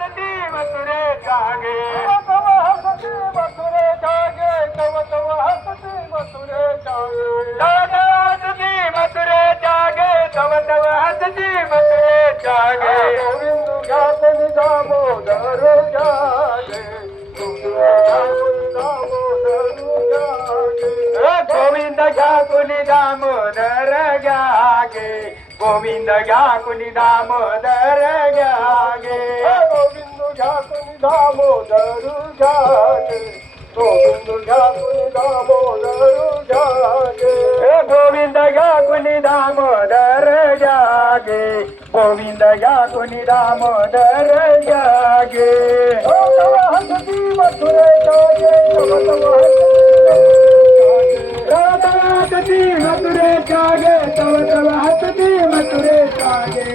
हसती मथुरे जागे तव हसती मथुरे जागे तव तव हसती मथुरे जागे हसती मथुरे जागे तव तव हसती मथुरे जागे गोविंद घ्यातनी दामोदर जागे गोविंद घ्या कुणी दामोदर घ्यागे गोविंद घ्या कुणी दामोदर घ्यागे गोविंद घ्यातनी दामोदर जागे गोविंद घ्यातनी दामोदर जागे गोविंद घ्या कुणी दामोदर घ्यागे गोविंद घ्या कुणी दामोदर घ्यागे तव हसती मथुरे जागे तव तव हसती मथुरे जागे तव तव हसती मथुरे जागे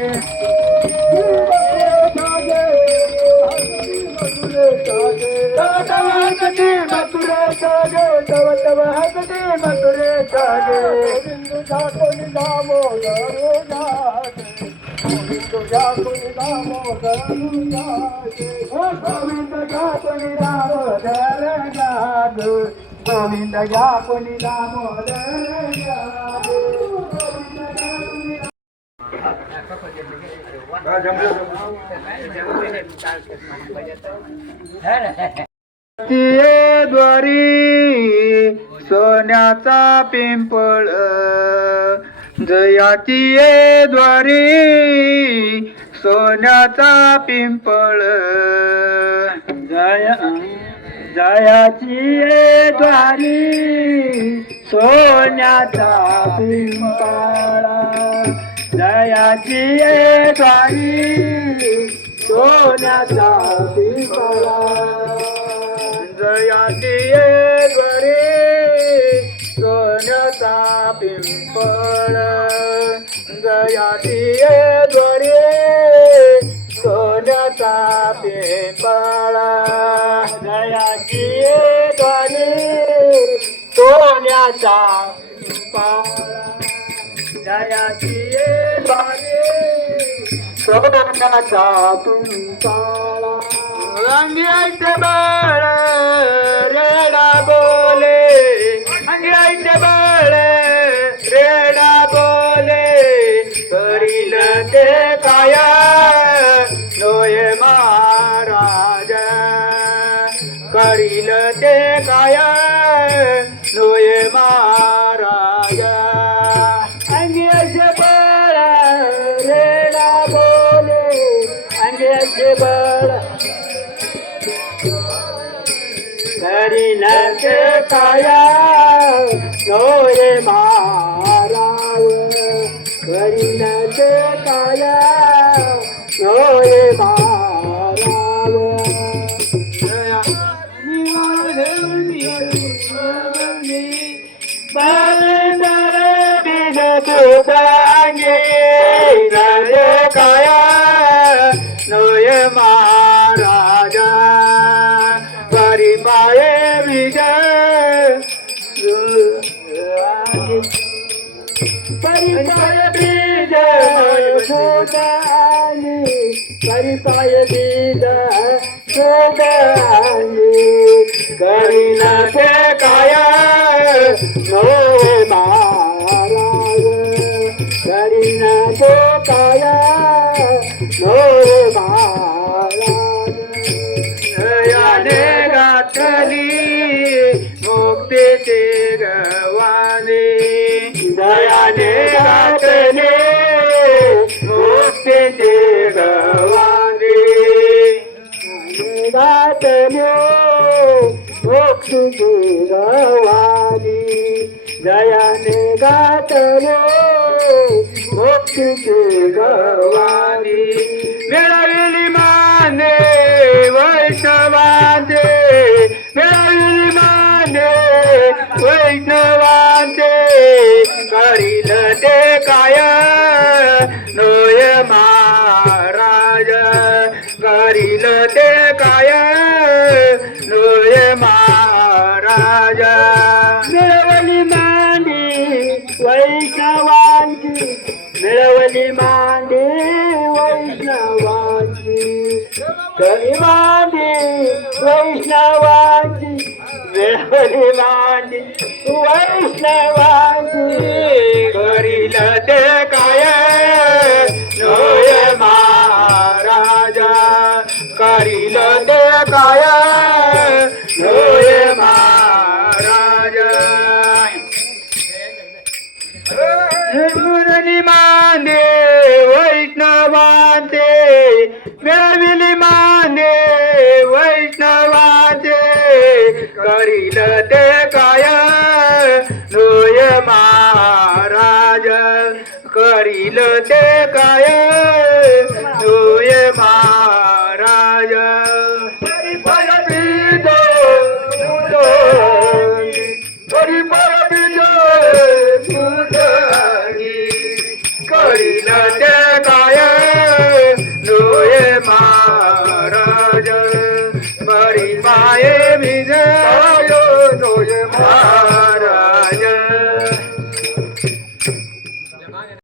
तव हसती मथुरे जागे तव तव हसती मथुरे जागे गोविंद घ्यातनी दामोदर जागे गोविंद घ्यातनी दामोदर जागे गोविंद घ्या कुणी दामोदर घ्यागे गोविंद घ्या कुणी दामोदर घ्यागे तिये द्वारी सोन्याचा पिंपळ जयाची ये द्वारी सोन्याचा पिंपळ जयाची ये द्वारी सोन्याचा पिंपळा जयाची ये द्वारी सोन्याचा पिंपळा जयाची ये द्वारी सोन्याचा पिंपळ जयाची ये द्वारी सोन्याचा पिंपळ जयाची ये द्वारी सोन्याचा पिंपळ जयाची ये द्वारी सोन्याचा पिंपळ अंग्याचे बाळ रेडा बोले अंग्याचे बाळ रेडा बोले करील ते काया नोय महाराज करील ते काया नोय महाराज अंग्याचे बाळ रेडा बोले अंग्याचे बाळ करील ते काया नोय महाराज करील ते काया नोय महाराज बीज तुदांगे काया नोय महाराजा करी पाये विजय परिपाय बीज सुदानी परिपाय बीज सुदानी करील ते काया नोय महाराज करील ते काया नोय महाराज याने गाठली मुक्तीचे गवाने दयाने गाठले मुक्तीचे गवाने गाठले मुक्तीचे गवाने दयाने गाठले मुक्तीचे गवाने मिळालेली माने वैष्णवांचे मिळालेली माने वैष्णवांचे करील ते काय नोय महाराज करील ते काय नोय महाराज मिळवली मांडी वैष्णवांची मिळवली मांडी वैष्णवांची करी मांडी वैष्णवांची वेळी मांडी वैष्णवांची करील ते काय नोय महाराज करील ते काय नोय महाराज मुरली मांदे वैष्णवांचे वेळविली मांदे वैष्णवांचे करील ते काय नोय महाराज करील ते काय नोय महाराज परिपय बीज परिपय बीज करील ते काय नोय महाराज परिपाये बीज नोय महाराज